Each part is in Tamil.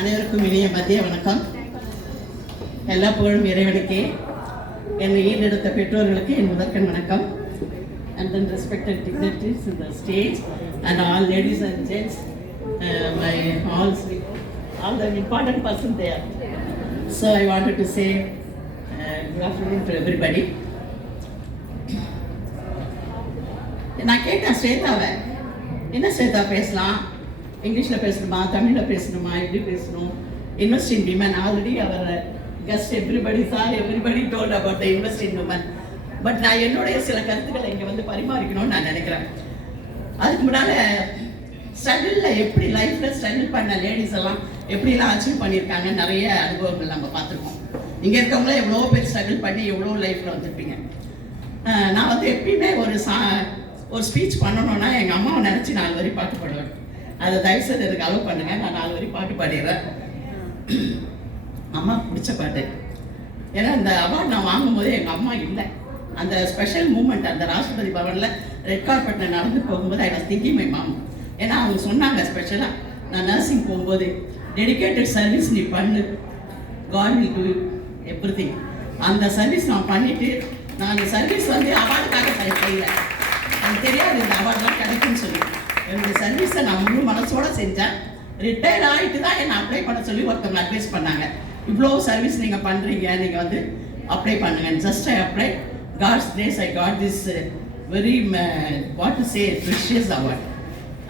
அனைவருக்கும் இனிய மதிய வணக்கம். எல்லா புகழும் இறைவனுக்கே. என்னை ஈடெடுத்த பெற்றோர்களுக்கு என் முதற்கண் வணக்கம். And then respected dignitaries in the stage and all ladies and gents, all the important person there. So I wanted to say good afternoon to everybody. நான் கேட்டேன் ஸ்வேதாவை, என்ன ஸ்வேதா பேசலாம், இங்கிலீஷில் பேசணுமா தமிழில் பேசணுமா எப்படி பேசணும், இன்வெஸ்ட் இன் விமன். ஆல்ரெடி அவர் guest everybody told about the invest in women. But நான் என்னுடைய சில கருத்துக்களை இங்கே வந்து பரிமாறிக்கணும்னு நான் நினைக்கிறேன். அதுக்கு முன்னால் ஸ்ட்ரகிளில் எப்படி லைஃப்பில் ஸ்ட்ரகிள் பண்ண லேடிஸ் எல்லாம் எப்படிலாம் அச்சீவ் பண்ணியிருக்காங்க, நிறைய அனுபவங்கள் நம்ம பார்த்துருக்கோம். இங்கே இருக்கவங்களே எவ்வளோ பேர் ஸ்ட்ரகிள் பண்ணி எவ்வளோ லைஃப்பில் வந்துருப்பீங்க. நான் வந்து எப்பயுமே ஒரு ஸ்பீச் பண்ணணும்னா எங்கள் அம்மாவை நினச்சி 4 வரி பாட்டு பாடுவேன். அதை தயவுசெய்து எனக்கு அலோவ் பண்ணுங்க, நான் 4 வரி பாட்டு பாடிடுறேன். அம்மா பிடிச்ச பாட்டு. ஏன்னா இந்த அவார்டு நான் வாங்கும்போது எங்கள் அம்மா இல்லை. அந்த ஸ்பெஷல் மூமெண்ட் அந்த ராஷ்டிரபதி பவனில் ரெட் கார்பெட்டில் நடந்து போகும்போது I was thinking my mom. ஏன்னா அவங்க சொன்னாங்க ஸ்பெஷலாக, நான் நர்சிங் போகும்போது டெடிக்கேட்டட் சர்வீஸ் நீ பண்ணு, காட் வில் டூ எவ்ரிதிங். அந்த சர்வீஸ் நான் பண்ணிவிட்டு நான் அந்த சர்வீஸ் வந்து அவார்டுக்காக செய்யல, எனக்கு தெரியாது இந்த அவார்டெலாம் கிடைக்குன்னு சொல்லி. என்னுடைய சர்வீஸை நான் முழு மனசோடு செஞ்சேன். ரிட்டையர்ட் ஆகிட்டு தான் என்னை அப்ளை பண்ண சொல்லி ஒருத்தவங்க அட்வைஸ் பண்ணாங்க. இவ்வளோ சர்வீஸ் நீங்கள் பண்ணுறீங்க, நீங்கள் வந்து அப்ளை பண்ணுங்க. Just I apply, God's grace I got this very what to say precious award.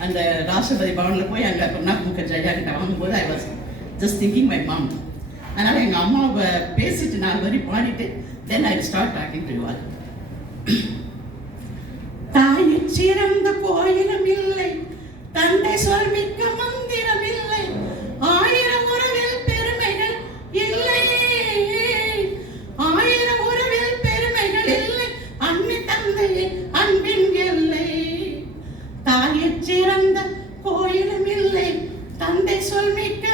அந்த ராஷ்டிரபதி பவனில் போய் அங்கே பிரணாப் முகர்ஜி கிட்ட வாங்கும்போது I was just thinking my mom. அதனால் எங்கள் அம்மாவை பேசிட்டு 4 வரி பாடிட்டு then I start talking to you all. தாயை சிறந்த கோயிலும் இல்லை, தந்தை சொல்மிக்க மந்திரம் இல்லை, 1000 உறவில் பெருமைகள் இல்லை, 1000 உறவில் பெருமைகள் இல்லை, அன்னை தந்தையே அன்பின் எல்லை. தாயை சிறந்த கோயிலும் இல்லை, தந்தை சொல்மிக்க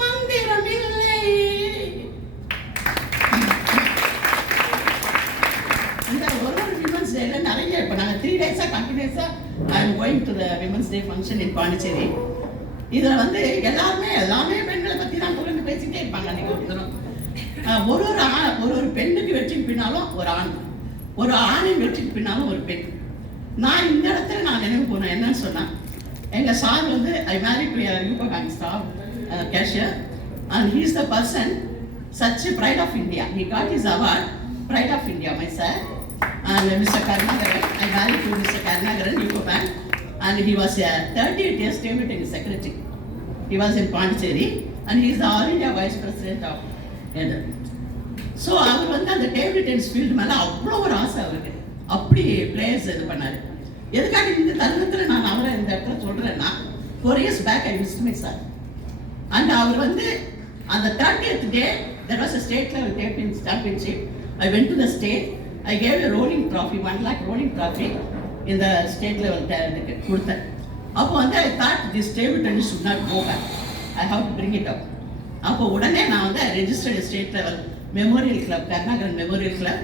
மந்திரம் இல்லை. நிறைய இப்போ நாங்கள் 3 days கண்டினியூஸாக I am going to the women's day function in Pondicherry. இதில் வந்து எல்லாமே பெண்களை பற்றி தான் தொடர்ந்து பேசிக்கிட்டே இருப்பாங்க. நீங்கள் ஒரு பெண்ணுக்கு வெற்றிக்கு பின்னாலும் ஒரு ஆண், ஒரு ஆணின் வெற்றிக்கு பின்னாலும் ஒரு பெண். நான் இந்த இடத்துல நான் நினைவு போனேன். என்னன்னு சொன்னேன், எங்கள் சார் வந்து I marry to UCO bank staff cashier and he is the person such pride of India. He got his award pride of India, my sir. And Mr. Karnagaran, I married to Mr. Karnagaran, Yuko Bank, and he was a 38 years table tennis secretary. He was in Pondicherry, and he is the All India Vice President of Nether. So, அவர் வந்து அந்த டேபிள் டென்னிஸ் ஃபீல்டு மேலே அவ்வளோ ஒரு ஆசை அவருக்கு. அப்படி பிளேயர்ஸ் இது பண்ணார். எதுக்காக இந்த தருணத்தில் நான் அவரை இந்த இடத்துல சொல்கிறேன்னா, 4 years back I visited my son. And அவர் வந்து அந்த 30th day, there was a state level table tennis championship. I went to the state. I gave a rolling trophy, 1 lakh rolling trophy in the state level கொடுத்தேன். அப்போ வந்து I thought this table tennis should not go back. I have to bring it up. அப்போ உடனே நான் வந்து I registered a state level memorial club, Karnagaran Memorial Club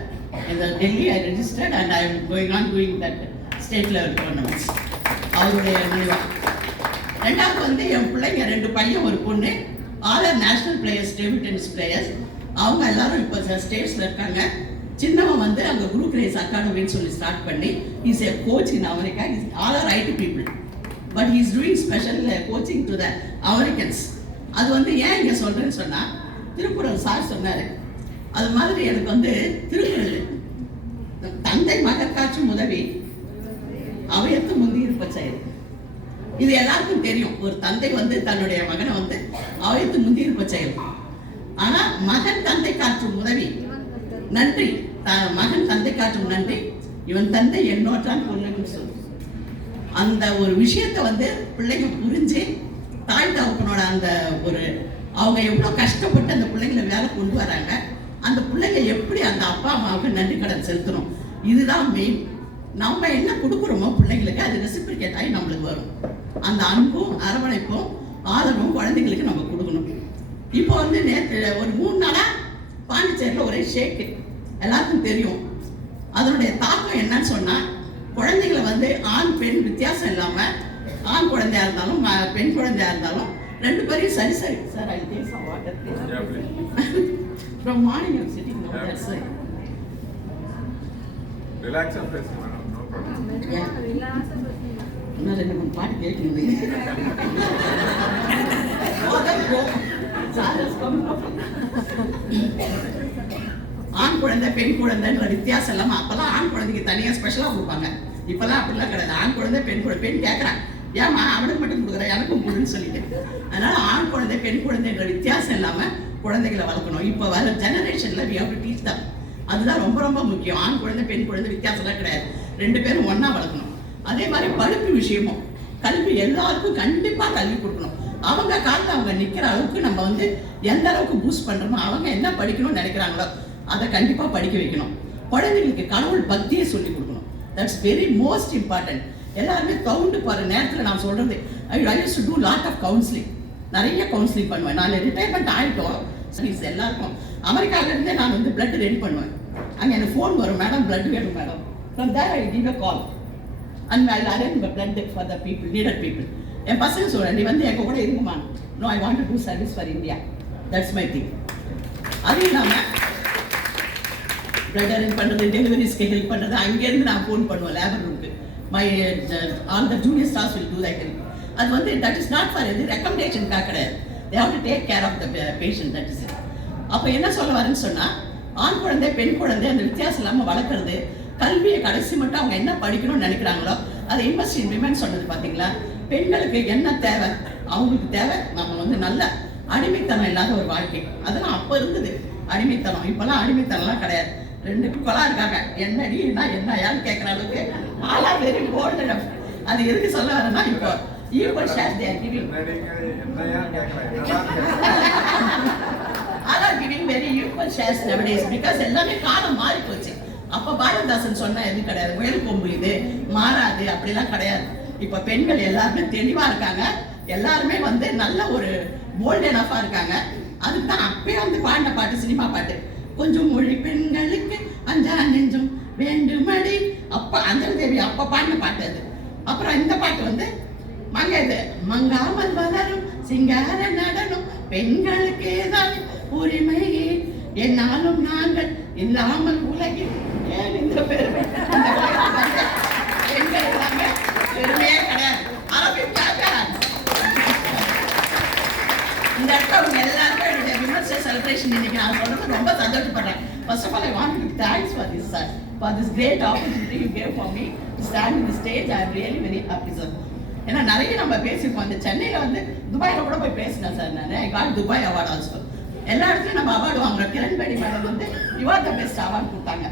in the Delhi. I registered and I am going on doing that state level tournaments. அவருடைய நினைவா. ரெண்டாவது வந்து என் பிள்ளைங்க 2 பையன் ஒரு பொண்ணு, all are national players, table tennis players. அவங்க எல்லாரும் இப்போ ஸ்டேட்ஸில் இருக்காங்க. சின்னவன் வந்து அங்கே குரு கிரேஸ் அகாடமின்னு சொல்லி ஸ்டார்ட் பண்ணி is a coach in America. Is all are IT people, but he is doing special coaching to the Americans. அது வந்து ஏன் இங்கே சொல்கிறேன்னு சொன்னால், திருக்குறள் சார் சொன்னார். அது மாதிரி எனக்கு வந்து திருக்குறள், தந்தை மகற்காற்றும் உதவி அவையத்து முந்தி இருப்ப செயல். இது எல்லாருக்கும் தெரியும். ஒரு தந்தை வந்து தன்னுடைய மகனை வந்து அவையத்து முந்தி இருப்ப செயல். ஆனால் மகன் தந்தை காற்றும் உதவி நன்றி, மகன் தந்தை காட்டும் நன்றி, இவன் தந்தை என்னோற்றான் கொள்ளுன்னு சொல்லு. அந்த ஒரு விஷயத்தை வந்து பிள்ளைங்க புரிஞ்சு தாய் தகப்பனோட அந்த ஒரு அவங்க எவ்வளோ கஷ்டப்பட்டு அந்த பிள்ளைங்களை வேலை கொண்டு வராங்க, அந்த பிள்ளைங்க எப்படி அந்த அப்பா அம்மாவுக்கு நன்றி கடன் செலுத்தணும், இதுதான் மெயின். நம்ம என்ன கொடுக்குறோமோ பிள்ளைங்களுக்கு அது ரெசிப்ரிகேட் ஆகி நம்மளுக்கு வரும். அந்த அன்பும் அரவணைப்பும் ஆதரவும் குழந்தைங்களுக்கு நம்ம கொடுக்கணும். இப்போ வந்து நேற்று ஒரு 3 நாளாக பாண்டிச்சேரியில் ஒரே ஷேக்கு, எல்லாருக்கும் தெரியும். அதனுடைய தாக்கம் என்னன்னு சொன்னால், குழந்தைங்களை வந்து ஆண் பெண் வித்தியாசம் இல்லாமல், ஆண் குழந்தையாக இருந்தாலும் பெண் குழந்தையாக இருந்தாலும் ரெண்டு பேரையும் சரி சரி sir I take some water from morning I am sitting now that's it relax ஆ பேசுங்க மேடம் நோ ப்ராப்ளம் ரிலாக்ஸ் ஆ பேசுங்க நான் ரெண்டு மூணு பாட்டு கேட்கணும் ஆண் குழந்தை பெண் குழந்தைன்ற வித்தியாசம் இல்லாம அப்பெல்லாம் ஆண் குழந்தைக்கு தனியா ஸ்பெஷலா கொடுப்பாங்க. இப்பெல்லாம் அப்படிலாம் கிடையாது. ஆண் குழந்தை பெண் குழந்தை பெண் கேட்கறான் ஏமா அவனுக்கு மட்டும் கொடுக்குற எனக்கும் கொடுன்னு சொல்லிட்டு. அதனால ஆண் குழந்தை பெண் குழந்தைன்ற வித்தியாசம் இல்லாம குழந்தைகளை வளர்க்கணும். இப்போ வர ஜெனரேஷன்ல we have to teach them. அதுதான் ரொம்ப ரொம்ப முக்கியம். ஆண் குழந்தை பெண் குழந்தை வித்தியாசம்லாம் கிடையாது. ரெண்டு பேரும் ஒன்னா வளர்க்கணும். அதே மாதிரி படிப்பு விஷயமும் கல்வி எல்லாருக்கும் கண்டிப்பா கல்வி கொடுக்கணும். அவங்க காலத்துல அவங்க நிக்கிற அளவுக்கு நம்ம வந்து எந்த அளவுக்கு பூஸ்ட் பண்றோமோ அவங்க என்ன படிக்கணும்னு நினைக்கிறாங்களோ அதை கண்டிப்பா படிக்க வைக்கணும். குழந்தைங்களுக்கு கடவுள் பக்தியை சொல்லி கொடுக்கணும். That's very most important. எல்லாருமே தவுண்டு போற நேரத்துல நான் சொல்றது I use to do lot of counselling. நிறைய கவுன்சிலிங் பண்ணுவேன். நான் ரிட்டையர்மெண்ட் ஆகிட்டோம் எல்லாருக்கும். அமெரிக்கால இருந்தே நான் வந்து பிளட் ரெடி பண்ணுவேன். அங்கே எனக்கு ஃபோன் வரும், மேடம் பிளட் வேணும் madam. From there I give a call and I arrange blood for the people, needed people. என் பசங்க சொல்கிறேன் நீ வந்து எங்கள் கூட இருக்குமா? No I want to do service for India. That's my thing. அது இல்லாமல் பிளட் அரேஞ்ச் பண்ணுறது, டெலிவரிஸ்க்கு ஹெல்ப் பண்ணுறது, அங்கேருந்து நான் ஃபோன் பண்ணுவேன் லேபர் ரூமுக்கு. My all the junior staffs will do that help. அது வந்து தட் இஸ் நாட் ஃபார் எது ரெக்கமெண்டேஷனுக்காக கிடையாது. they have to take care of the patient, that is it. அப்போ என்ன சொல்ல வரேன்னு சொன்னால் ஆண் குழந்தை பெண் குழந்தை அந்த வித்தியாசம் இல்லாமல் வளர்க்குறது, கல்வியை கடைசி மட்டும் அவங்க என்ன படிக்கணும்னு நினைக்கிறாங்களோ அதை இன்வெஸ்ட் இன் விமன் சொன்னது பார்த்தீங்களா? பெண்களுக்கு என்ன தேவை, அவங்களுக்கு தேவை நம்ம வந்து நல்ல அடிமைத்தனம் இல்லாத ஒரு வாழ்க்கை. அதெல்லாம் அப்போ இருந்தது அடிமைத்தனம். இப்போல்லாம் அடிமைத்தனம்லாம் கிடையாது. ரெண்டு குழா இருக்காங்க, என்னடி என்ன யாருன்னு கேட்குற அளவுக்கு ஆலா வெரி போல்டு. அது எதுக்கு சொல்ல வரேன்னா இப்போ equal shares they are giving. All are giving very equal shares nowadays because எல்லாமே காலம் மாறி போச்சு. அப்ப பாரதிதாசன் சொன்ன எது கிடையாது, முயல் கொம்பு இது மாறாது அப்படிலாம் கிடையாது. இப்ப பெண்கள் எல்லாருமே தெளிவா இருக்காங்க. எல்லாருமே வந்து நல்ல ஒரு போல்ட் எனஃபா இருக்காங்க. அதுக்கு தான் அப்பயே வந்து பாடின பாட்டு சினிமா பாட்டு, கொஞ்சம் மொழி பெண்களுக்கு அஞ்சா நெஞ்சம் வேண்டுமடி. அப்ப அஞ்சல் தேவி அப்ப பாடின பாட்டு அது. அப்புறம் இந்த பாட்டு வந்து மங்கது மங்காமல் வளரும் சிங்கார நடனம் பெண்களுக்கு ஏதாவது உரிமை என்னாலும் நாங்கள் இல்லாமல் உலகில் ஏன் இந்த பெருமை? பெண்கள் எல்லாமே பெருமையே கிடையாது. இந்த இடத்துல எல்லாருமே என்னுடைய விமர்சன செலிப்ரேஷன் இன்னைக்கு நான் சொல்றது ரொம்ப சந்தோஷப்படுறேன். First of all, I want to give thanks for this, sir, for this great opportunity you gave for me to stand in the stage. I am really very happy, sir. ஏன்னா நிறைய நம்ம பேசியிருக்கோம். அந்த சென்னையில் வந்து துபாயில் கூட போய் பேசினேன் சார். நான் I got Dubai award also. எல்லா இடத்துலையும் நம்ம அவார்டு வாங்குறோம். கிரண்பேடி மேடம் வந்து you are the best award கொடுத்தாங்க.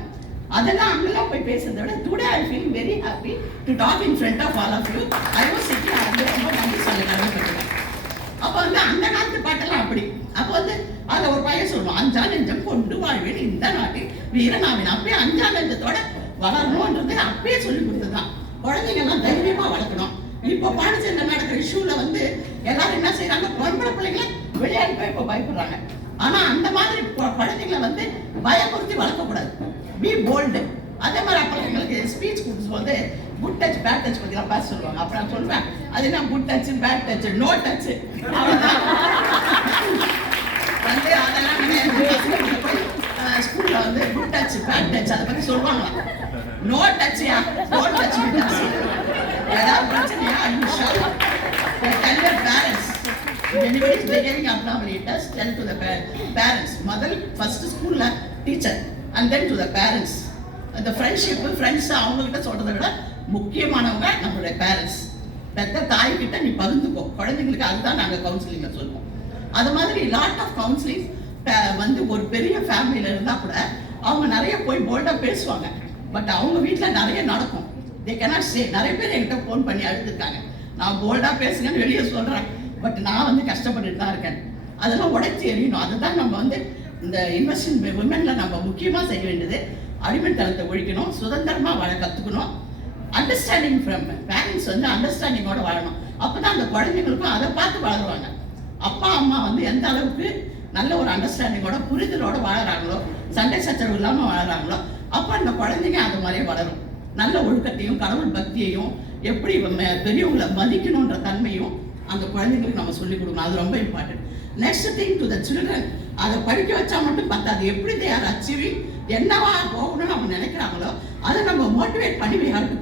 அதெல்லாம் அங்கெல்லாம் போய் பேசுறதை விட today I feel very happy to talk in front of all of you. I was city வந்து ரொம்ப நன்றி சொல்ல கடமைப்பட்டுருக்கேன். அப்போ வந்து அந்த காலத்து பாட்டெல்லாம் அப்படி. அப்போ வந்து அதில் ஒரு பையன் சொல்லுவான், அஞ்சா நெஞ்சம் கொண்டு வாழ்வேன் இந்த நாட்டில் வீரனாவின். அப்பயே அஞ்சா நெஞ்சத்தோட வளரணுன்றது அப்பயே சொல்லி கொடுத்ததுதான். குழந்தைங்கெல்லாம் தைரியமா வளர்க்கணும். இப்போ பாண்டிச்சேரியில் நடக்கிற இஷ்யூல வந்து எல்லாரும் என்ன செய்யறாங்க, பொம்பளை பிள்ளைங்களை விளையாடி போய் இப்போ பயப்படுறாங்க. ஆனா அந்த மாதிரி குழந்தைங்களை வந்து பயமுறுத்தி வளர்க்கக்கூடாது. B bolt. அதே மாதிரி அப்போ எங்களுக்கு ஸ்பீச் கொடுக்கும் போது குட் டச் பேட் டச் பத்தி பேச சொல்லுவாங்க. அப்புறம் நான் சொல்லுவேன் அது என்ன good touch bad touch no touch அவ்வளோதான் வந்து அதெல்லாம் ஸ்கூல்ல வந்து குட் டச் பேட் டச் அதை பத்தி சொல்லுவாங்க. நோ டச்யா நோ டச் ஏதாவது பிரச்சனையா you shall tell your parents. If anybody is behaving abnormally, tell to the parents. முதல் ஃபர்ஸ்ட் ஸ்கூல்ல teacher and then to the parents. அந்த ஃப்ரெண்ட்ஷிப் ஃப்ரெண்ட்ஸ் அவங்ககிட்ட சொல்றதை விட முக்கியமானவங்க நம்மளுடைய பேரண்ட்ஸ். பெத்த தாய்கிட்ட நீ பகிர்ந்துக்கோ. குழந்தைங்களுக்கு அதுதான் நாங்கள் கவுன்சிலிங்ல சொல்லுவோம். அது மாதிரி லாட் ஆஃப் கவுன்சிலிங் வந்து ஒரு பெரிய ஃபேமிலியில இருந்தா கூட அவங்க நிறைய போய் போல்டா பேசுவாங்க. பட் அவங்க வீட்டில் நிறைய நடக்கும். they cannot say. நிறைய பேர் என்கிட்ட ஃபோன் பண்ணி அழுதுருக்காங்க, நான் போல்டா பேசுங்கன்னு வெளியே சொல்றேன், பட் நான் வந்து கஷ்டப்பட்டுட்டு தான் இருக்கேன். அதெல்லாம் உடைச்சி எறியணும். அதுதான் நம்ம வந்து இந்த இன்வெஸ்ட் விமன்ல நம்ம முக்கியமா செய்ய வேண்டியது. அடிமைத்தனத்தை ஒழிக்கணும், சுதந்திரமா வாழ கத்துக்கணும். அண்டர்ஸ்டாண்டிங் ஃப்ரம் பேரண்ட்ஸ் வந்து அண்டர்ஸ்டாண்டிங்கோட வாழணும். அப்பதான் அந்த குழந்தைங்களுக்கும் அதை பார்த்து வளருவாங்க. அப்பா அம்மா வந்து எந்த அளவுக்கு நல்ல ஒரு அண்டர்ஸ்டாண்டிங்கோட புரிதலோட வாழறாங்களோ, சண்டை சச்சரவு இல்லாம வாழறாங்களோ, அப்ப அந்த குழந்தைங்க அது மாதிரியே வளரும். நல்ல ஒழுக்கத்தையும் கடவுள் பக்தியையும் எப்படி பெரியவங்களை மதிக்கணுன்ற தன்மையும் அந்த குழந்தைங்களுக்கு நம்ம சொல்லிக் கொடுக்கணும். அது ரொம்ப important. Next thing to the children, அதை படிக்க வச்சா மட்டும் பத்தாது. எப்படி தே ஆர் அச்சீவிங், என்னவா போகணும்னு அவங்க நினைக்கிறாங்களோ அதை நம்ம மோட்டிவேட் பண்ணி we have to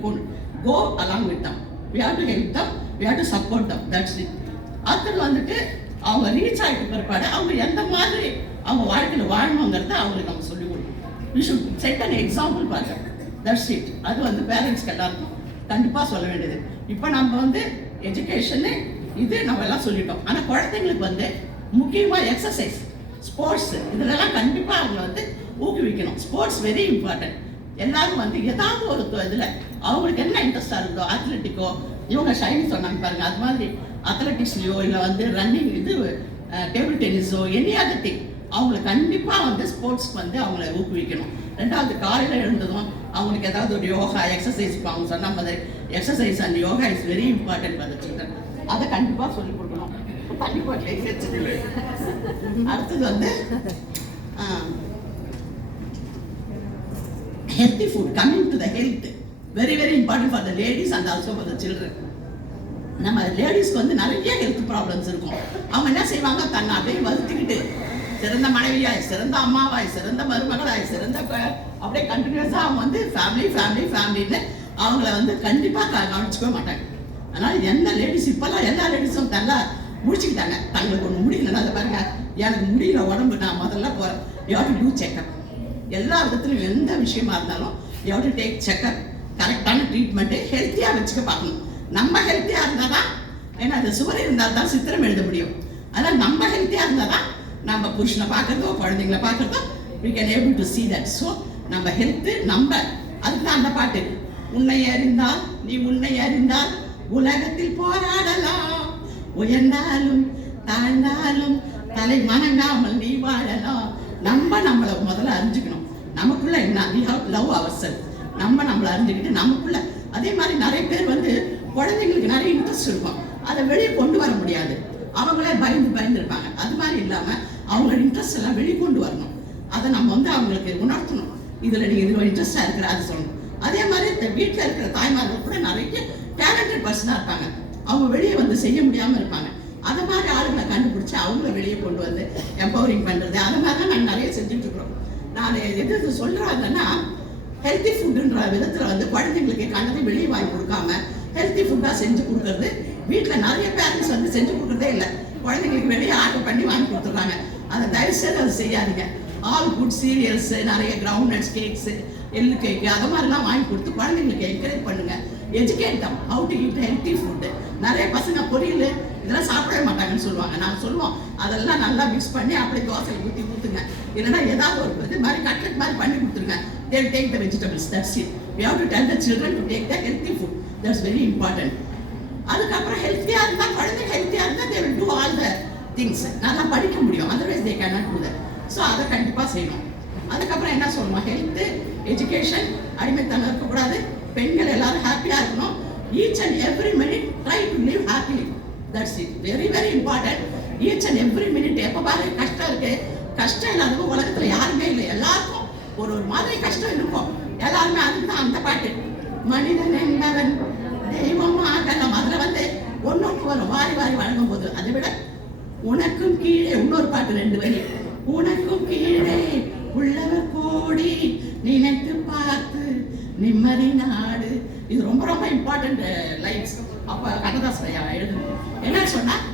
go along with them, we have to help them, we have to support them, that's it. அடுத்தது வந்துட்டு அவங்க ரீச் ஆகிட்டு பிற்பாடு அவங்க எந்த மாதிரி அவங்க வாழ்க்கையில் வாழணுங்கிறத அவங்களுக்கு நம்ம சொல்லிக் கொடுக்கணும். we should set an example for them, that's it. அது வந்து பேரண்ட்ஸ்க்கு எல்லாருக்கும் கண்டிப்பாக சொல்ல வேண்டியது. இப்போ நம்ம வந்து எஜுகேஷனு இது நம்ம எல்லாம் சொல்லிட்டோம். ஆனால் குழந்தைங்களுக்கு வந்து முக்கியமாக எக்ஸசைஸ், ஸ்போர்ட்ஸ் இதிலெல்லாம் கண்டிப்பாக அவங்க வந்து ஊக்குவிக்கணும். Sports very important. எல்லாரும் வந்து ஏதாவது ஒரு இதில் அவங்களுக்கு என்ன இன்ட்ரெஸ்டாக இருந்தோ, அத்லெட்டிக்கோ, இவங்க ஷைனி சொன்னாங்க பாருங்க, அது மாதிரி அத்லெட்டிக்ஸ்லையோ இல்லை வந்து ரன்னிங் இது டேபிள் டென்னிஸோ எனி அதர் திங் அவங்களுக்கு கண்டிப்பாக வந்து ஸ்போர்ட்ஸ்க்கு வந்து அவங்கள ஊக்குவிக்கணும். ரெண்டாவது காலையில் எழுந்ததும் அவங்களுக்கு ஏதாவது ஒரு யோகா எக்ஸசைஸ், அவங்க சொன்ன மாதிரி exercise and yoga is very important for the children. அதை கண்டிப்பாக சொல்லிக் கொடுக்கணும். அடுத்தது வந்து healthy food. Coming to the health, very very important for the ladies and also for the children. நம்ம லேடிஸ்க்கு வந்து நிறைய ஹெல்த் ப்ராப்ளம்ஸ் இருக்கும். அவங்க என்ன செய்வாங்க, தன்னை அப்படியே வருத்திக்கிட்டு சிறந்த மனைவியாய், சிறந்த அம்மாவாய், சிறந்த மருமகளாய், சிறந்த அப்படியே கண்டினியூஸாக அவங்க வந்து ஃபேமிலின்னு அவங்கள வந்து கண்டிப்பாக கவனிச்சுக்கவே மாட்டாங்க. அதனால் எந்த லேடிஸ் இப்போல்லாம் எல்லா லேடிஸும் நல்லா முடிச்சுக்கிட்டாங்க. தங்களுக்கு ஒன்று முடியலன்னா அதை பாருங்க, எனக்கு முடியல உடம்பு, நான் முதல்ல போகிறேன். You have to do checkup. எல்லா விதத்துலையும் எந்த விஷயமா இருந்தாலும் you have to take checkup. கரெக்டான ட்ரீட்மெண்ட்டு, ஹெல்த்தியாக வச்சுக்க பார்க்கணும். நம்ம ஹெல்த்தியாக இருந்தால் தான், ஏன்னா அது சுவர் இருந்தால் தான் சித்திரம் எழுத முடியும். அதனால் நம்ம ஹெல்த்தியாக இருந்தால் தான் நம்ம புருஷனை பார்க்குறதோ குழந்தைங்களை பார்க்குறதோ we can able to see that. So நம்ம ஹெல்த்து நம்ம, அதுக்கு தான் அந்த பாட்டு, உன்னை அறிந்தால் நீ உன்னை அறிந்தால் உலகத்தில் போராடலாம், உயர்ந்தாலும் தாழ்ந்தாலும் தலை வணங்காமல் நீ வாழலாம். நம்மளை முதல்ல அறிஞ்சுக்கணும். நமக்குள்ள என்ன, we have to love ourselves. நம்மளை அறிஞ்சுக்கிட்டு நமக்குள்ள. அதே மாதிரி நிறைய பேர் வந்து குழந்தைங்களுக்கு நிறைய இன்ட்ரெஸ்ட் இருக்கும், அதை வெளியே கொண்டு வர முடியாது. அவங்களே பயந்து இருப்பாங்க. அது மாதிரி இல்லாமல் அவங்களோட இன்ட்ரெஸ்ட் எல்லாம் வெளியே கொண்டு வரணும். அதை நம்ம வந்து அவங்களுக்கு உணர்த்தணும். இதில் நீங்கள் இதில் இன்ட்ரெஸ்டாக இருக்கிற அது சொல்லணும். அதே மாதிரி இந்த வீட்டில் இருக்கிற தாய்மார்கள் கூட நிறைய டேலண்டட் பர்சனாக இருப்பாங்க. அவங்க வெளியே வந்து செய்ய முடியாமல் இருப்பாங்க. அதை மாதிரி ஆளுங்களை கண்டுபிடிச்சி அவங்கள வெளியே கொண்டு வந்து எம்பவரிங் பண்ணுறது, அதை மாதிரி தான் நாங்கள் நிறைய செஞ்சுட்ருக்குறோம். நான் எது சொல்கிறாங்கன்னா, ஹெல்த்தி ஃபுட்டுன்ற விதத்தில் வந்து குழந்தைங்களுக்கு கண்டதையும் வெளியே வாங்கி கொடுக்காம ஹெல்த்தி ஃபுட்டாக செஞ்சு கொடுக்குறது. வீட்டில் நிறைய பேரண்ட்ஸ் வந்து செஞ்சு கொடுக்குறதே இல்லை. குழந்தைங்களுக்கு வெளியே ஆர்டர் பண்ணி வாங்கி கொடுத்துட்றாங்க. அதை தயவுசெய்து அதை செய்யாதீங்க. ஆல் குட் சீரியல்ஸு, நிறைய கிரவுண்ட் நட்ஸ் கேக்ஸு, எள்ளு கேக்கு, அது மாதிரிலாம் வாங்கி கொடுத்து குழந்தைங்களுக்கு என்கரேஜ் பண்ணுங்கள். Educate them how to eat healthy food. நிறைய பசங்க பொரியல் இதெல்லாம் சாப்பிடவே மாட்டாங்கன்னு சொல்லுவாங்க. நாங்கள் சொல்லுவோம், அதெல்லாம் நல்லா மிக்ஸ் பண்ணி அப்படியே தோசையில் ஊற்றுங்க. இல்லைன்னா ஏதாவது ஒரு இது மாதிரி கட்லெட் மாதிரி பண்ணி கொடுத்துருங்க. they will take the vegetables, that's it. We have to tell the children to take the healthy food, that's very important. அதுக்கப்புறம் ஹெல்த்தியாக இருந்தால், குழந்தை ஹெல்த்தியாக இருந்தால் they will do all the things. நல்லா படிக்க முடியும், otherwise they cannot do that. So அதை கண்டிப்பாக செய்யணும். அதுக்கப்புறம் என்ன சொல்லணும், ஹெல்த்து, எஜுகேஷன், அடிமைத்தனம் இருக்கக்கூடாது, பெண்கள் எல்லாரும் ஹாப்பியாக இருக்கணும். Each and every minute try to live happily, that's it. Very very important. Each and every minute. எப்போ பாரு கஷ்டம் இருக்கு, கஷ்டம் இல்லாதவங்க உலகத்தில் யாருமே இல்லை. எல்லாருக்கும் ஒரு மாதிரி கஷ்டம் இருக்கும். எல்லாருமே அதுக்கு தான் அந்த பாட்டு, மனிதன் என்பவன் தெய்வமாகலாம். அதில் வந்து ஒன்று வரும், வாரி வழங்கும் போது. அதை விட உனக்கும் கீழே இன்னொரு பாட்டு 2 வரி, உனக்கும் கீழே உள்ளவர் கோடி நினைத்து பார்த்து நிம்மதி நாடு. இது ரொம்ப ரொம்ப இம்பார்ட்டன்ட் லைன்ஸ். அப்போ கண்ணதாசன் எழுதணும். என்ன சொன்னால்,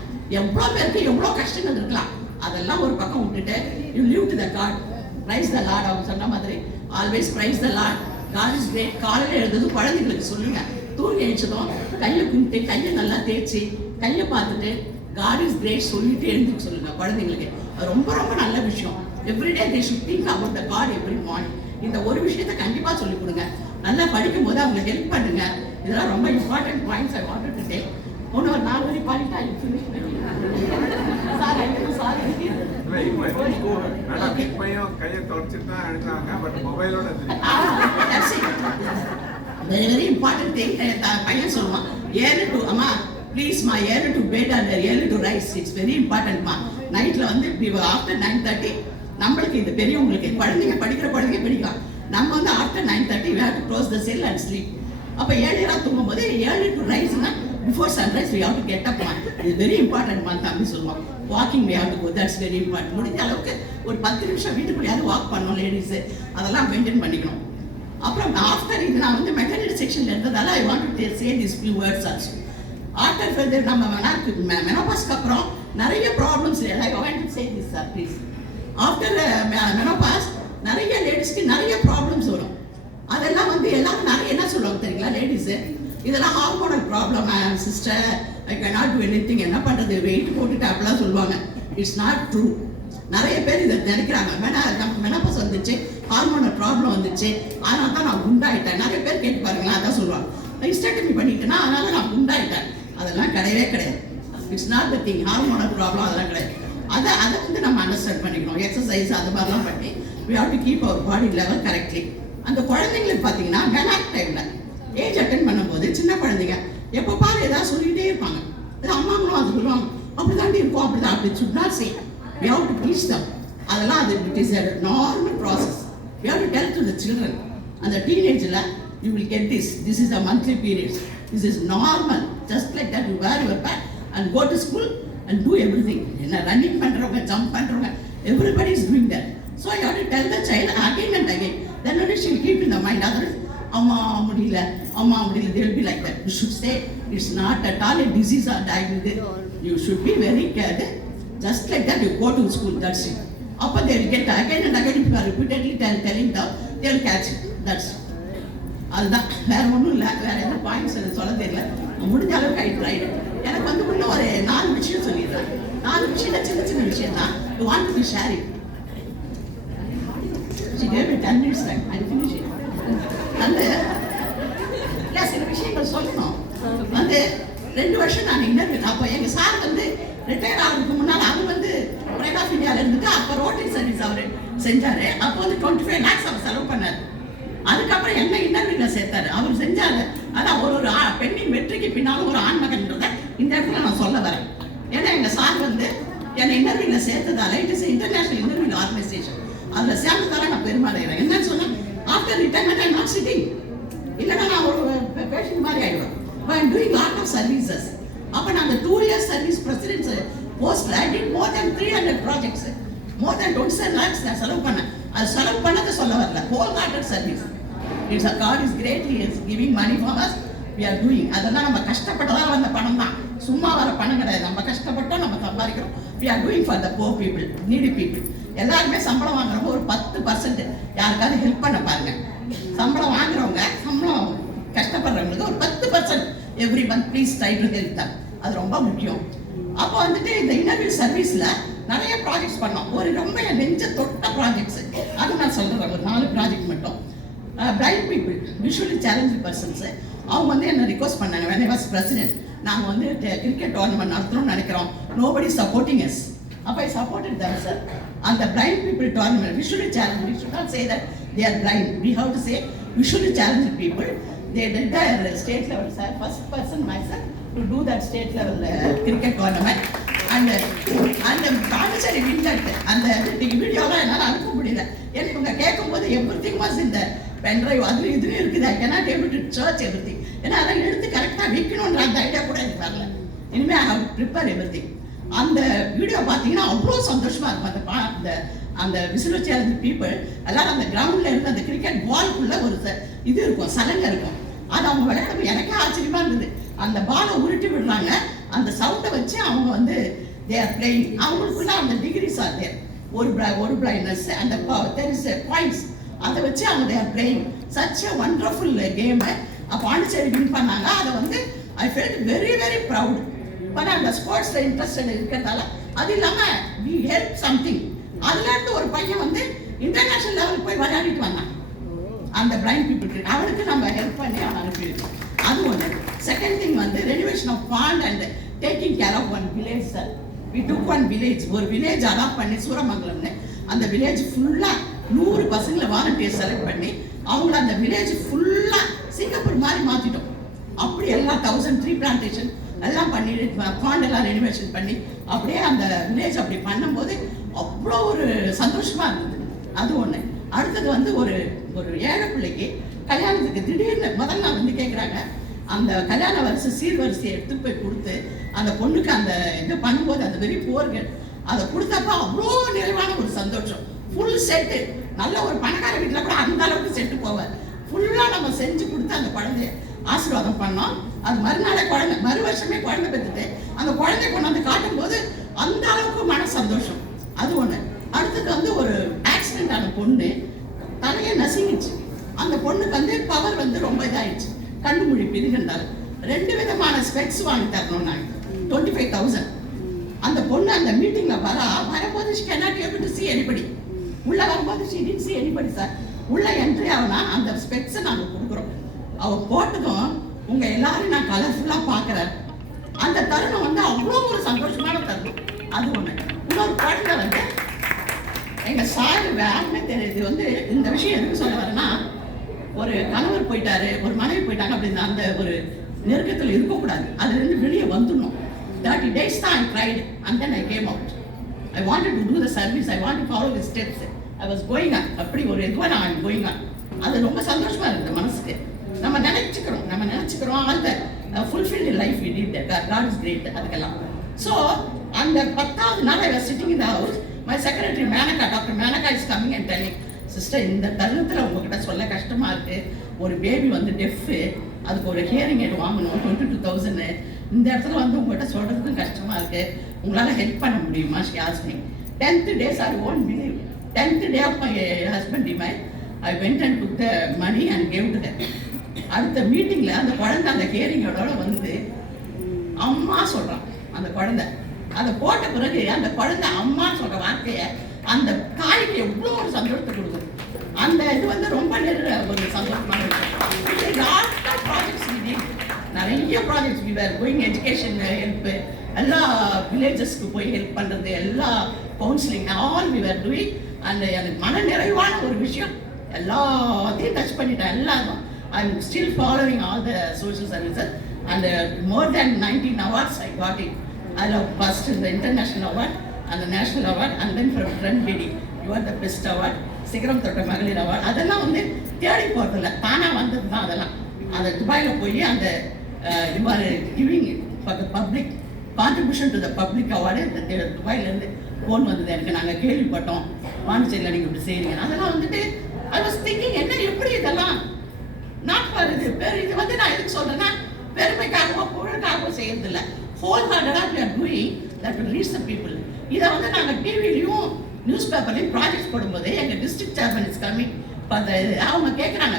எவ்வளோ பேருக்கு எவ்வளோ கஷ்டங்கள் இருக்கலாம், அதெல்லாம் ஒரு பக்கம் விட்டுட்டு you live to the God, praise the Lord. அவங்க சொன்ன மாதிரி always praise the Lord, God is great. காலையில் எழுதுறது குழந்தைங்களுக்கு சொல்லுங்க. தூங்கி எழுச்சதும் கையை கும்பிட்டு, கையை நல்லா தேய்ச்சி, கையை பார்த்துட்டு காட் இஸ் கிரேட் சொல்லிட்டு எழுந்துக்க சொல்லுங்க குழந்தைங்களுக்கு. அது ரொம்ப ரொம்ப நல்ல விஷயம். Everyday they should think about the God every morning. இந்த ஒரு விஷயத்தை கண்டிப்பாக சொல்லிக் கொடுங்க. நல்லா படிக்கும் போது அவங்களுக்கு ஹெல்ப் பண்ணுங்க. இதெல்லாம் ரொம்ப important points. I wanted to take. ஒரு 4 வரி பாடிட்டா கையை தொடச்சிட்டு தான் எழுதுறாங்க, பட் மொபைலோட வெரி வெரி இம்பார்ட்டன்ட் திங். பையன் சொல்லுவான், ஏர்லி டு அம்மா ப்ளீஸ்மா, early to bed and early to rise, it's very இம்பார்ட்டன்ட்மா. நைட்டில் வந்து ஆஃப்டர் 9:30 நம்மளுக்கு இந்த பெரியவங்களுக்கு, குழந்தைங்க படிக்கிற குழந்தைங்க படிக்கலாம். நம்ம வந்து after 9:30 we have to close the cell and sleep. அப்போ ஏர்லியராக தூங்கும் போது ஏர்லி டு ரைஸ்னா before sunrise we have to get up man. It's very important man தம்பி சொல்லுவாங்க. Walking we have to go, that's very important. முடிஞ்ச அளவுக்கு ஒரு 10 நிமிஷம் வீட்டுக்குள்ளேயாவது வாக் பண்ணணும் லேடிஸ், அதெல்லாம் மெயின்டைன் பண்ணிக்கணும். அப்புறம் ஆஃப்டர் இது நான் வந்து மெட்டர்னிட்டி செக்ஷன்ல இருந்ததால ஐ want to say this few words also. After நம்ம மெனோபாஸ்க்கு அப்புறம் நிறைய problems I want to say this sir please. After menopause நிறைய லேடிஸ்க்கு நிறைய ப்ராப்ளம்ஸ் வரும். அதெல்லாம் வந்து எல்லாரும் நிறைய என்ன சொல்லுவாங்க தெரியுங்களா லேடிஸு, இதெல்லாம் hormonal problem sister, I cannot to anything, என்ன பண்ணுறது வெயிட் போட்டுட்டு அப்படிலாம் சொல்லுவாங்க. It's not true. நிறைய பேர் இதை நினைக்கிறாங்க, நமக்கு மெனோபாஸ் வந்துச்சு, ஹார்மோனல் ப்ராப்ளம் வந்துச்சு, அதனால தான் நான் குண்டாயிட்டேன். நிறைய பேர் கேட்டு பாருங்களேன், அதான் சொல்லுவாங்க, ஹிஸ்டெக்டமி பண்ணிட்டேன்னா அதனால நான் குண்டாயிட்டேன். அதெல்லாம் கிடையவே கிடையாது. It's not the thing. Hormonal problem அதெல்லாம் கிடையாது. அதை வந்து நம்ம அண்டர்ஸ்டாண்ட் பண்ணிக்கணும். எக்ஸசைஸ் அது மாதிரிலாம் பண்ணி we have to keep our body level correctly. அந்த குழந்தைங்களுக்கு பார்த்தீங்கன்னா மெனாக் டைமில் ஏஜ் அட்டென்ட் பண்ணும்போது சின்ன குழந்தைங்க எப்போ பாரு ஏதாவது சொல்லிகிட்டே இருப்பாங்க. அது அம்மாங்களும் அது சொல்லுவாங்க, அப்படி தாண்டி இருக்கும், அப்படி தான், அப்படி should not say. we have to teach them. அதெல்லாம் அது it is a normal process. we have to tell to the children. அந்த டீனேஜில் you will get this is a monthly period, this is normal, just like that. you wear your pad and go to school and do everything. என்ன ரன்னிங் பண்ணுறவங்க, ஜம்ப் பண்ணுறவங்க, everybody is doing that. So you have to tell the child again and again. Then only she will keep in the mind. Otherwise, amma mudila, they will be like that. You should say it's not at all a disease or diabetes. You should be very careful. Just like that, you go to school. That's it. Upper they will get again and again. If you are repeatedly telling them, they will catch it. That's it. அதுதான், வேற ஒன்றும் இல்லை. வேற எந்த பாயிண்ட்ஸ் சொல்ல தெரியல. முடிஞ்ச அளவுக்கு ஐ ட்ரைடு. எனக்கு வந்து இன்னும் ஒரு 4 விஷயம் சொல்லிடுறேன். 4 விஷயம் சின்ன விஷயம் தான். You want to be sharing. She gave me 10 minutes time. I finished it. வந்து இல்லை சில விஷயங்கள் சொல்லணும். வந்து 2 வருஷம் நான் இன்டர்வியூ, அப்போ எங்கள் சார் வந்து ரிட்டையர் ஆகிறதுக்கு முன்னால் அவர் வந்து பிரைட் ஆஃப் இந்தியாவில் இருந்துட்டு அப்போ ரோட்டரி சர்வீஸ் அவர் செஞ்சார். அப்போ வந்து 25 lakhs அவர் செலவு பண்ணார். அதுக்கப்புறம் என்ன இன்டர்வியூவில் சேர்த்தாரு. அவர் செஞ்சார். அதான் ஒரு பெண்ணின் வெற்றிக்கு பின்னாலும் ஒரு ஆண்மகன்றதை இந்த இடத்துல நான் சொல்ல வரேன். ஏன்னா எங்கள் சார் வந்து என்னை இன்டர்வியூவில் சேர்த்ததால it is international interview organisation, அதில் சேர்ந்ததால நான் பெருமாடைகிறேன். என்னன்னு சொன்னேன், after retirement I not sitting, இல்லைன்னா நான் ஒரு பேஷண்ட் மாதிரி ஆகிடுவேன். I am doing lot of services. அப்போ நாங்கள் 2 years சர்வீஸ் பிரசிடென்ட்ஸ் போஸ்ட்ல I did more than 300 projects, more than 27 lakhs நான் செலவு பண்ணேன். அது செலவு பண்ணதை சொல்ல வரல, whole hearted service. It's a God is greatly is giving money for us, we are doing. அதெல்லாம் நம்ம கஷ்டப்பட்டதாக வந்த பணம் தான், சும்மா வர பணம் கிடையாது. நம்ம கஷ்டப்பட்டோம், நம்ம சம்பாதிக்கிறோம். We are doing for the poor people, needy people. எல்லாருமே சம்பளம் வாங்குறவங்க ஒரு 10% யாருக்காவது ஹெல்ப் பண்ண பாருங்க. சம்பளம் வாங்குறவங்க, சம்பளம் கஷ்டப்படுறவங்களுக்கு ஒரு 10% every month please try to help தான். அது ரொம்ப முக்கியம். அப்போ வந்துட்டு இந்த இன்டர்வியூ சர்வீஸில் நிறைய ப்ராஜெக்ட்ஸ் பண்ணோம். ஒரு ரொம்ப நெஞ்ச தொட்ட ப்ராஜெக்ட்ஸ் அது நான் சொல்கிறேன். ஒரு 4 ப்ராஜெக்ட் மட்டும். Bright people, visually challenge persons, அவங்க வந்து என்ன ரிக்வஸ்ட் பண்ணாங்க. when I was president, நாங்கள் வந்து கிரிக்கெட் டோர்னமெண்ட் நடத்தணும்னு நினைக்கிறோம், nobody supporting us. அப்போ I supported them, sir. And the blind people tournament, visually challenged, we should not say that they are blind. We have to say visually challenged people. They did the state level, sir. First person myself to do that state level cricket tournament. And Pondicherry winner அந்த வீடியோலாம் என்னால் அனுப்ப முடியல. எனக்கு இவங்க கேட்கும்போது எவ்ரிதிங் வாஸ் இந்த பென்ட்ரைவ் அதுல இதுலேயும் இருக்குது. I cannot able to search everything. ஏன்னா அதை எடுத்து கரெக்டாக விற்கணுன்ற அந்த ஐடியா கூட எனக்கு வரல. இனிமேல் ஐ ஹவ் ப்ரிப்பேர் எவ்ரிதிங். அந்த வீடியோ பார்த்தீங்கன்னா அவ்வளோ சந்தோஷமா இருக்கும். அந்த விசுவலி சேலஞ்ச் பீப்புள் எல்லாரும் அந்த கிரவுண்டில் இருந்து அந்த கிரிக்கெட் பாலுக்குள்ள ஒரு இது இருக்கும், சலங்கை இருக்கும். அது அவங்க விளையாடும் எனக்கே ஆச்சரியமா இருந்தது. அந்த பாலை உருட்டி விடுறாங்க, அந்த சவுண்டை வச்சு அவங்க வந்து தே ஆர் பிளேயிங். அவங்களுக்குள்ள அந்த டிகிரிஸ் ஆர் தேர். ஒரு பிளைண்ட்னஸ் அந்த தேர் இஸ் பாயிண்ட்ஸ், அதை வச்சு அவங்க they are playing such a wonderful கேமை. பாண்டிச்சேரி வின் பண்ணாங்க. அதை வந்து I felt very very proud. But அந்த ஸ்போர்ட்ஸில் இன்ட்ரெஸ்டட் இருக்கிறதால அது இல்லாமல் வி ஹெல்ப் சம்திங். அதுலேருந்து ஒரு பையன் வந்து இன்டர்நேஷனல் லெவலுக்கு போய் விளையாடிட்டு வந்தான். அந்த பிளைண்ட் பீப்புளுக்கு அவனுக்கு நம்ம ஹெல்ப் பண்ணி அவன் அனுப்பிடுச்சு. அது ஒன்று. செகண்ட் திங் வந்து renovation of pond and taking care of one village sir. We took one village, ஒரு வில்லேஜ் அடாப்ட் பண்ணி சூரமங்கலம்னு அந்த வில்லேஜ் ஃபுல்லாக 100 பசங்களை வாலண்டியர் செலக்ட் பண்ணி அவங்கள அந்த வில்லேஜ் ஃபுல்லாக சிங்கப்பூர் மாதிரி மாற்றிட்டோம். அப்படி எல்லாம் 1000 ட்ரீ பிளான்டேஷன் எல்லாம் பண்ணிட்டு பாண்ட் எல்லாம் ரெனிவேஷன் பண்ணி அப்படியே அந்த வில்லேஜ் அப்படி பண்ணும்போது அவ்வளோ ஒரு சந்தோஷமா இருந்தது. அது ஒன்று. அடுத்தது வந்து ஒரு ஏழை பிள்ளைக்கு கல்யாணத்துக்கு திடீர்னு முதல் நாள் வந்து கேட்குறாங்க, அந்த கல்யாண வரிசை சீர்வரிசையை எடுத்து போய் கொடுத்து அந்த பொண்ணுக்கு அந்த இது பண்ணும்போது அந்த வெரி புவர்கள் அதை கொடுத்தப்ப அவ்வளோ நிறைவான ஒரு சந்தோஷம். ஃபுல் செட்டு, நல்ல ஒரு பணக்கார வீட்டில் கூட அந்த அளவுக்கு செட்டு போவார். ஃபுல்லாக நம்ம செஞ்சு கொடுத்து அந்த குழந்தைய ஆசீர்வாதம் பண்ணோம். அது மறுநாளே குழந்தை, மறு வருஷமே குழந்தை பெற்றுட்டு அந்த குழந்தைய கொண்டு வந்து காட்டும் போது அந்த அளவுக்கு மன சந்தோஷம். அது ஒன்று. அடுத்தது வந்து ஒரு ஆக்சிடென்ட் ஆன பொண்ணு தலையை நசுங்கிச்சு. அந்த பொண்ணுக்கு வந்து பவர் வந்து ரொம்ப இதாகிடுச்சு, கண்ணு மொழி பிரிகின்றாரு. 2 விதமான ஸ்பெக்ஸ் வாங்கி தரணும். நாங்கள் 25,000. அந்த பொண்ணு அந்த மீட்டிங்ல வரும்போது she cannot able to see anybody. உள்ள வரும்போது she didn't see anybody sir. உள்ள என்ட்ரி ஆகுனா அந்த ஸ்பெக்ஸை நாங்கள் கொடுக்குறோம். அவ போட்டதும் உங்க எல்லாரும் நான் கலர்ஃபுல்லா பார்க்குறேன். அந்த தருணம் வந்து அவ்வளோ ஒரு சந்தோஷமான தருணம். அது ஒன்று. இன்னொரு குழந்தை வந்து எங்க சார் வேணுமே தெரியுது வந்து இந்த விஷயம் எதுக்கு சொல்ல வரேன்னா, ஒரு கணவர் போயிட்டாரு, ஒரு மனைவி போயிட்டாங்க அப்படின்னு அந்த ஒரு நெருக்கத்தில் இருக்கக்கூடாது. அதுலேருந்து வெளியே வந்துடணும். 30 days தான் I tried and then I came out. I wanted to do the service. I want to follow the steps. I was going on. அப்படி ஒரு இதுவாக நான் going on. அது ரொம்ப சந்தோஷமா இருக்குது மனசுக்கு. நம்ம நினைச்சுக்கிறோம் அந்த fulfilled life we did that. God is great. அதுக்கெல்லாம். So அந்த 10வது நாள் I was sitting in the house. My secretary Manaka, Dr. Manaka is coming and telling, sister, இந்த தருணத்தில் உங்ககிட்ட சொல்ல கஷ்டமா இருக்கு. ஒரு பேபி வந்து டெஃப், அதுக்கு ஒரு ஹியரிங் எய்ட் வாங்கணும் 22,000. இந்த இடத்துல வந்து உங்ககிட்ட சொல்றதுக்கும் கஷ்டமா இருக்கு. உங்களால ஹெல்ப் பண்ண முடியுமா? She asked me. 10th day, I won't believe. 10th day of my husband demise, I went and took the money and gave to them. அடுத்த மீட்டிங்ல அந்த குழந்தை அந்த ஹியரிங்கோட வந்து அம்மா சொல்றான். அந்த குழந்தை அதை போட்ட பிறகு அந்த குழந்தை அம்மா சொல்ற வார்த்தையை அந்த தாய்க்கு எவ்வளோ ஒரு சந்தோஷத்தை கொடுக்கும். அந்த இது வந்து ரொம்ப ஒரு சந்தோஷமான ப்ராஜெக்ட்ஸ். நிறைய projects we were going education help, எல்லா வில்லேஜஸ்க்கு போய் ஹெல்ப் பண்ணுறது, எல்லா counselling all we were doing. அந்த எனக்கு மன நிறைவான ஒரு விஷயம். எல்லாத்தையும் டச் பண்ணிட்டேன். எல்லாரும் I am still following all the social services and more than 19 awards I got it. I love first in the international award and the national award and then from Trend BD you are the best award, சிகரம் தொட்ட மகளிர் அவார்ட். அதெல்லாம் வந்து தேடி போகிறதில்ல, தானாக வந்தது தான். அதெல்லாம் அந்த துபாயில் போய் அந்த you are giving for the public contribution to the public award. துபாயிலேருந்து ஃபோன் வந்தது எனக்கு, நாங்கள் கேள்விப்பட்டோம் பாண்டிச்சேரியில் நீங்கள் இப்படி செய்கிறீங்க. அதெல்லாம் வந்துட்டு I was thinking என்ன எப்படி இதெல்லாம் நாட் வருது பேர். இது வந்து நான் எதுக்கு சொல்கிறேன்னா பெருமைக்காகவோ புகழுக்காகவோ செய்யறதில்லை. ஹோல் ஹார்டடாக we are doing that will reach the people. இதை வந்து நாங்கள் டிவிலையும் நியூஸ் பேப்பர்லையும் ப்ராஜெக்ட்ஸ் போடும்போது எங்கள் டிஸ்ட்ரிக்ட் சேர்மன் இஸ் கம்மிங் அவங்க கேட்குறாங்க,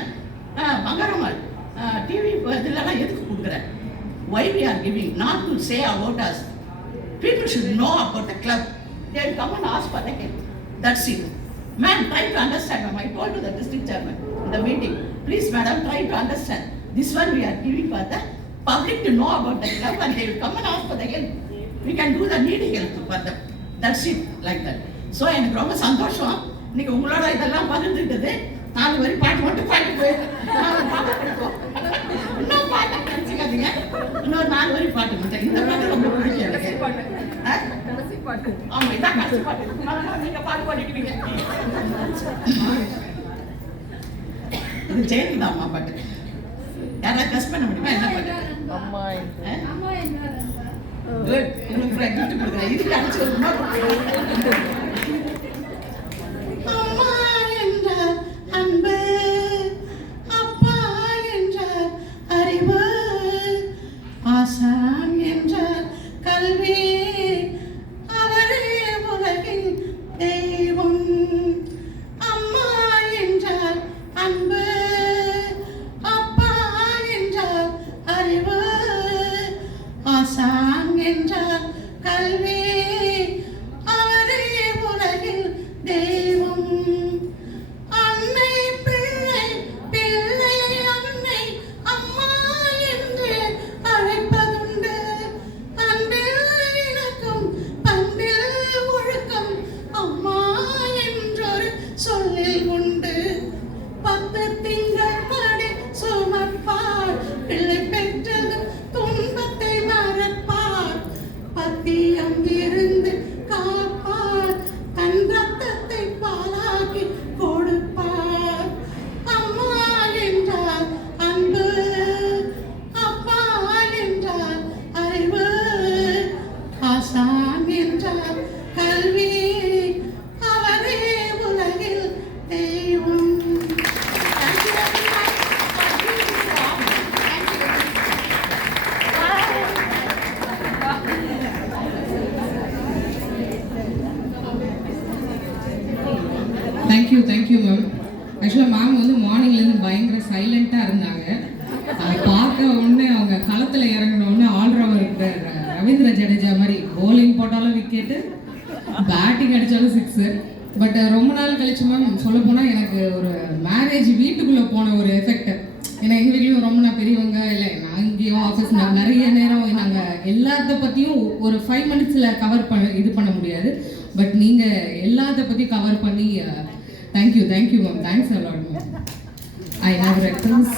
மங்கரம்மாள் டிவி இதெல்லாம் எதுக்கு கொடுக்குறேன்? why we are giving, not to say about us. People should know about the club. They will come and ask for the help. That's it. Ma'am, try to understand. Ma'am, I told to the district chairman in the meeting, please madam, try to understand. This one we are giving for the public to know about the club and they will come and ask for the help. We can do the needy help for them. That's it, like that. So எனக்கு ரொம்ப சந்தோஷம் இன்னைக்கு உங்களோட இதெல்லாம் பகிர்ந்துட்டது. 4 வரி பாட்டு மட்டும் பாட்டு போயிருக்கோம். இன்னும் பாட்டு நினச்சிக்காதீங்க, இன்னொரு 4 வரி பாட்டு மட்டும். இந்த பாட்டு ரொம்ப பிடிக்கும் எனக்கு. ஆமா, இதான் கடைசி பாட்டு. நீங்க பாட்டு பாடிக்குவீங்க. இது ஜெயலலிதா அம்மா பாட்டு. யாராவது கஸ் பண்ண முடியுமா? என்ன பாட்டு? அம்மா குட். உங்களுக்கு கிஃப்ட் கொடுக்குறேன். இது கடைசி ஒரு அம்மா என்றார் அன்பு, அப்பா என்றார் அறிவு, ஆசான் என்றார் கல்வி, அவரே உலகின் தெய்வம். அம்மா என்றார் அன்பு, அப்பா என்றார் அறிவு, ஆசான் என்றார் கல்வி, அவரே கல்வி அவரே உலகில் தெய்வம். Thank you very much for giving this award. Thank you. Thank you ma'am. ஆக்சுவலாக மேம் வந்து மார்னிங்லேருந்து பயங்கர சைலண்ட்டாக இருந்தாங்க. அதை பார்க்க உடனே அவங்க களத்தில் இறங்கினோடனே ஆல்ரவுண்டர் இருக்கிற ரவீந்திர ஜடேஜா மாதிரி போலிங் போட்டாலும் விக்கெட்டு, பேட்டிங் அடித்தாலும் சிக்ஸர். பட் ரொம்ப நாள் கழிச்சு மேம் சொல்லப்போனால் எனக்கு ஒரு மேரேஜ் வீட்டுக்குள்ளே போன ஒரு எஃபெக்ட். ஏன்னா எங்கள் வீட்லேயும் ரொம்ப நான் பெரியவங்க இல்லை, நான் இங்கேயும் ஆஃபீஸ் நிறைய நேரம் நாங்கள் எல்லாத்த பற்றியும் ஒரு 5 minutes கவர் பண்ண முடியாது. பட் நீங்கள் எல்லாத்த பற்றி கவர் பண்ணி thank you ma'am. Thanks a lot ma'am. I have reference